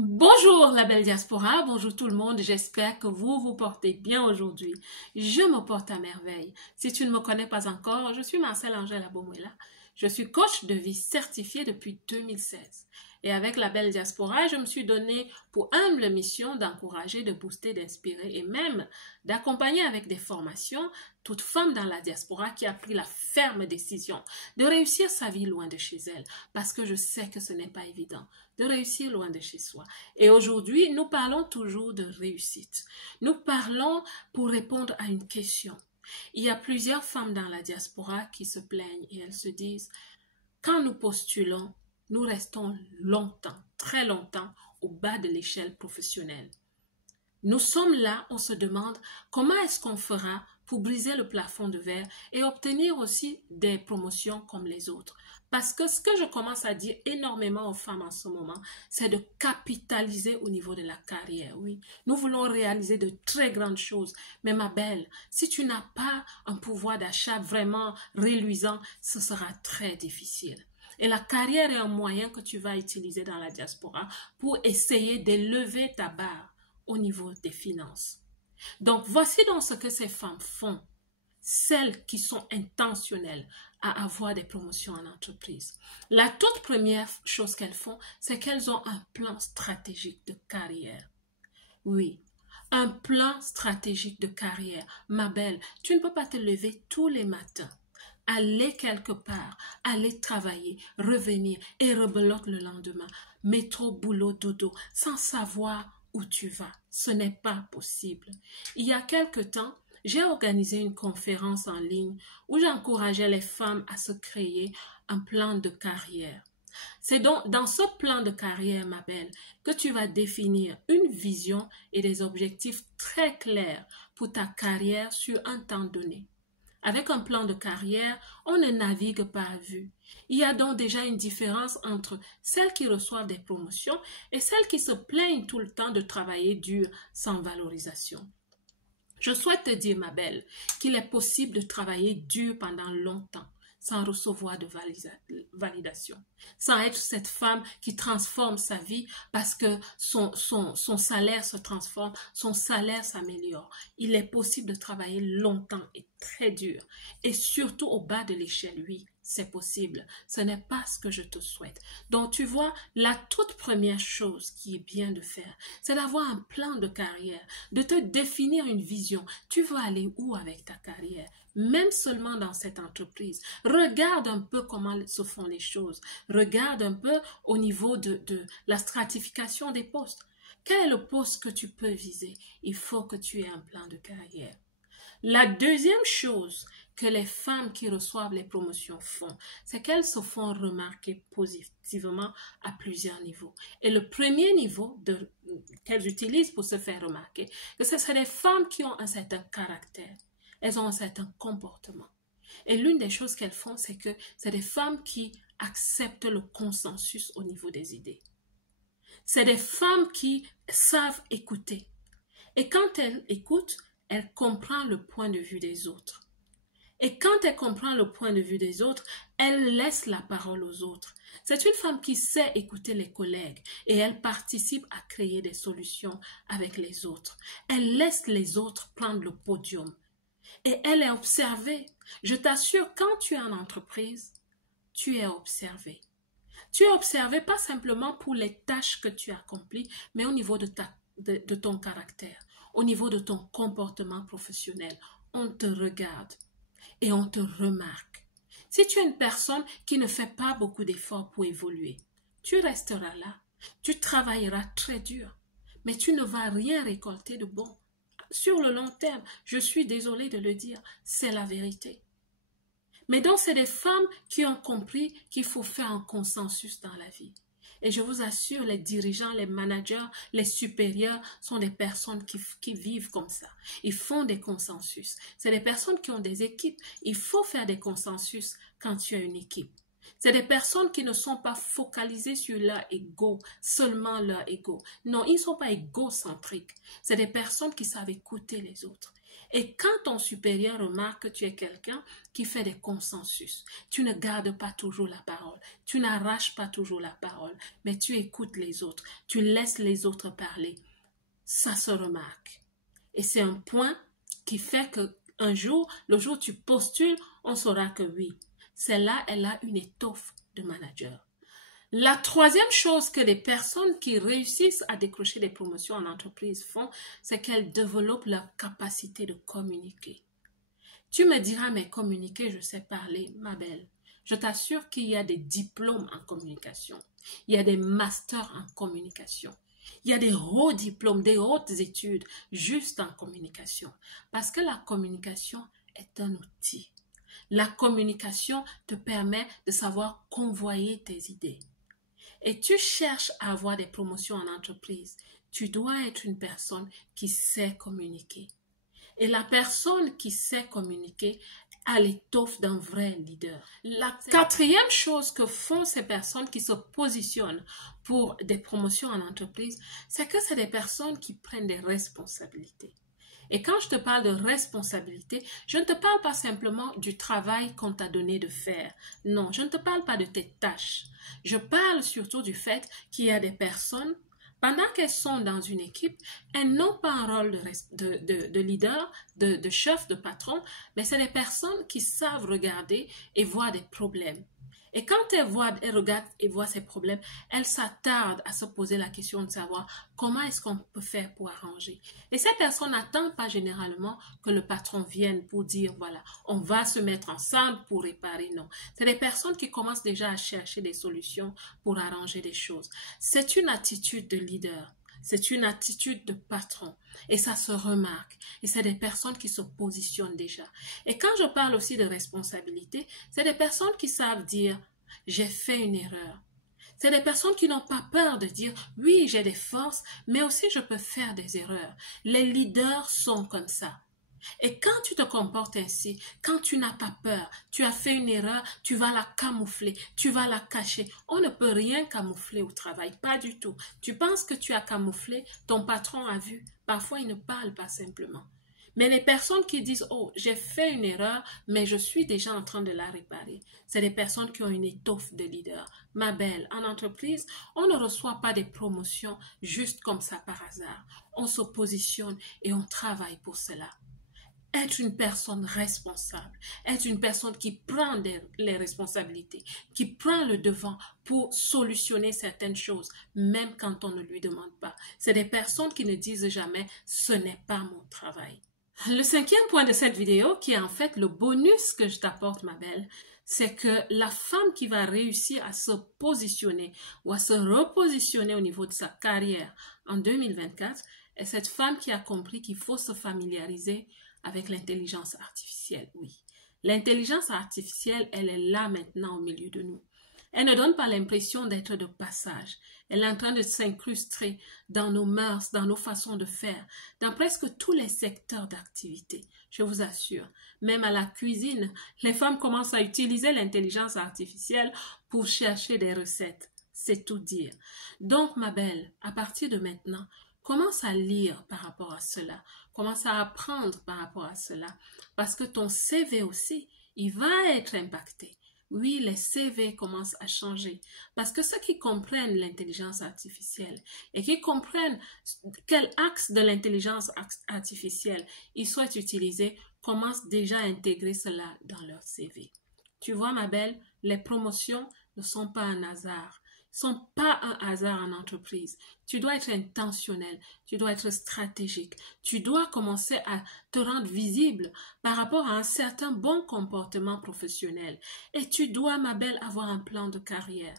Bonjour la belle diaspora, bonjour tout le monde, j'espère que vous vous portez bien aujourd'hui. Je me porte à merveille. Si tu ne me connais pas encore, je suis Marcel Angèle Abomwela. Je suis coach de vie certifié depuis 2016. Et avec la belle diaspora, je me suis donné pour humble mission d'encourager, de booster, d'inspirer et même d'accompagner avec des formations toute femme dans la diaspora qui a pris la ferme décision de réussir sa vie loin de chez elle. Parce que je sais que ce n'est pas évident de réussir loin de chez soi. Et aujourd'hui, nous parlons toujours de réussite. Nous parlons pour répondre à une question. Il y a plusieurs femmes dans la diaspora qui se plaignent et elles se disent, quand nous postulons, nous restons longtemps, très longtemps, au bas de l'échelle professionnelle. Nous sommes là, on se demande comment est-ce qu'on fera pour briser le plafond de verre et obtenir aussi des promotions comme les autres. Parce que ce que je commence à dire énormément aux femmes en ce moment, c'est de capitaliser au niveau de la carrière. Oui, nous voulons réaliser de très grandes choses. Mais ma belle, si tu n'as pas un pouvoir d'achat vraiment reluisant, ce sera très difficile. Et la carrière est un moyen que tu vas utiliser dans la diaspora pour essayer d'élever ta barre au niveau des finances. Donc, voici donc ce que ces femmes font, celles qui sont intentionnelles à avoir des promotions en entreprise. La toute première chose qu'elles font, c'est qu'elles ont un plan stratégique de carrière. Oui, un plan stratégique de carrière. Ma belle, tu ne peux pas te lever tous les matins, aller quelque part, aller travailler, revenir et rebelote le lendemain, métro, boulot, dodo, sans savoir où tu vas. Ce n'est pas possible. Il y a quelque temps, j'ai organisé une conférence en ligne où j'encourageais les femmes à se créer un plan de carrière. C'est donc dans ce plan de carrière, ma belle, que tu vas définir une vision et des objectifs très clairs pour ta carrière sur un temps donné. Avec un plan de carrière, on ne navigue pas à vue. Il y a donc déjà une différence entre celles qui reçoivent des promotions et celles qui se plaignent tout le temps de travailler dur sans valorisation. Je souhaite te dire, ma belle, qu'il est possible de travailler dur pendant longtemps sans recevoir de validation, sans être cette femme qui transforme sa vie parce que son salaire se transforme, son salaire s'améliore. Il est possible de travailler longtemps et très dur et surtout au bas de l'échelle, oui. C'est possible. Ce n'est pas ce que je te souhaite. Donc, tu vois, la toute première chose qui est bien de faire, c'est d'avoir un plan de carrière, de te définir une vision. Tu veux aller où avec ta carrière? Même seulement dans cette entreprise. Regarde un peu comment se font les choses. Regarde un peu au niveau de la stratification des postes. Quel est le poste que tu peux viser? Il faut que tu aies un plan de carrière. La deuxième chose que les femmes qui reçoivent les promotions font, c'est qu'elles se font remarquer positivement à plusieurs niveaux. Et le premier niveau qu'elles utilisent pour se faire remarquer, c'est des femmes qui ont un certain caractère. Elles ont un certain comportement. Et l'une des choses qu'elles font, c'est que c'est des femmes qui acceptent le consensus au niveau des idées. C'est des femmes qui savent écouter. Et quand elles écoutent, elle comprend le point de vue des autres. Et quand elle comprend le point de vue des autres, elle laisse la parole aux autres. C'est une femme qui sait écouter les collègues et elle participe à créer des solutions avec les autres. Elle laisse les autres prendre le podium. Et elle est observée. Je t'assure, quand tu es en entreprise, tu es observé. Tu es observé pas simplement pour les tâches que tu accomplis, mais au niveau de ton caractère, au niveau de ton comportement professionnel. On te regarde et on te remarque. Si tu es une personne qui ne fait pas beaucoup d'efforts pour évoluer, tu resteras là, tu travailleras très dur, mais tu ne vas rien récolter de bon. Sur le long terme, je suis désolée de le dire, c'est la vérité. Mais donc, c'est des femmes qui ont compris qu'il faut faire un consensus dans la vie. Et je vous assure, les dirigeants, les managers, les supérieurs sont des personnes qui vivent comme ça. Ils font des consensus. C'est des personnes qui ont des équipes. Il faut faire des consensus quand tu as une équipe. C'est des personnes qui ne sont pas focalisées sur leur ego, seulement leur ego. Non, ils ne sont pas égocentriques. C'est des personnes qui savent écouter les autres. Et quand ton supérieur remarque que tu es quelqu'un qui fait des consensus, tu ne gardes pas toujours la parole, tu n'arraches pas toujours la parole, mais tu écoutes les autres, tu laisses les autres parler, ça se remarque. Et c'est un point qui fait que un jour, le jour où tu postules, on saura que oui, celle-là, elle a une étoffe de manager. La troisième chose que les personnes qui réussissent à décrocher des promotions en entreprise font, c'est qu'elles développent leur capacité de communiquer. Tu me diras, mais communiquer, je sais parler, ma belle. Je t'assure qu'il y a des diplômes en communication. Il y a des masters en communication. Il y a des hauts diplômes, des hautes études juste en communication. Parce que la communication est un outil. La communication te permet de savoir convoyer tes idées. Et tu cherches à avoir des promotions en entreprise, tu dois être une personne qui sait communiquer. Et la personne qui sait communiquer a l'étoffe d'un vrai leader. La quatrième chose que font ces personnes qui se positionnent pour des promotions en entreprise, c'est que c'est des personnes qui prennent des responsabilités. Et quand je te parle de responsabilité, je ne te parle pas simplement du travail qu'on t'a donné de faire. Non, je ne te parle pas de tes tâches. Je parle surtout du fait qu'il y a des personnes, pendant qu'elles sont dans une équipe, elles n'ont pas un rôle de leader, de chef, de patron, mais c'est des personnes qui savent regarder et voir des problèmes. Et quand elles regardent et voient ces problèmes, elles s'attardent à se poser la question de savoir comment est-ce qu'on peut faire pour arranger. Et ces personnes n'attendent pas généralement que le patron vienne pour dire, voilà, on va se mettre ensemble pour réparer. Non, c'est des personnes qui commencent déjà à chercher des solutions pour arranger les choses. C'est une attitude de leader. C'est une attitude de patron et ça se remarque. Et c'est des personnes qui se positionnent déjà. Et quand je parle aussi de responsabilité, c'est des personnes qui savent dire « j'ai fait une erreur ». C'est des personnes qui n'ont pas peur de dire « oui, j'ai des forces, mais aussi je peux faire des erreurs ». Les leaders sont comme ça. Et quand tu te comportes ainsi, quand tu n'as pas peur, tu as fait une erreur, tu vas la camoufler, tu vas la cacher. On ne peut rien camoufler au travail, pas du tout. Tu penses que tu as camouflé, ton patron a vu. Parfois, il ne parle pas simplement. Mais les personnes qui disent « oh, j'ai fait une erreur, mais je suis déjà en train de la réparer », c'est des personnes qui ont une étoffe de leader. Ma belle, en entreprise, on ne reçoit pas des promotions juste comme ça par hasard. On se positionne et on travaille pour cela. Être une personne responsable, être une personne qui prend les responsabilités, qui prend le devant pour solutionner certaines choses, même quand on ne lui demande pas. C'est des personnes qui ne disent jamais « ce n'est pas mon travail ». Le cinquième point de cette vidéo, qui est en fait le bonus que je t'apporte, ma belle, c'est que la femme qui va réussir à se positionner ou à se repositionner au niveau de sa carrière en 2024 est cette femme qui a compris qu'il faut se familiariser avec l'intelligence artificielle, oui. L'intelligence artificielle, elle est là maintenant au milieu de nous. Elle ne donne pas l'impression d'être de passage. Elle est en train de s'incruster dans nos mœurs, dans nos façons de faire, dans presque tous les secteurs d'activité. Je vous assure, même à la cuisine, les femmes commencent à utiliser l'intelligence artificielle pour chercher des recettes. C'est tout dire. Donc, ma belle, à partir de maintenant, commence à lire par rapport à cela. Commence à apprendre par rapport à cela. Parce que ton CV aussi, il va être impacté. Oui, les CV commencent à changer. Parce que ceux qui comprennent l'intelligence artificielle et qui comprennent quel axe de l'intelligence artificielle ils souhaitent utiliser, commencent déjà à intégrer cela dans leur CV. Tu vois, ma belle, les promotions ne sont pas un hasard. Sont pas un hasard en entreprise. Tu dois être intentionnel, tu dois être stratégique, tu dois commencer à te rendre visible par rapport à un certain bon comportement professionnel. Et tu dois, ma belle, avoir un plan de carrière.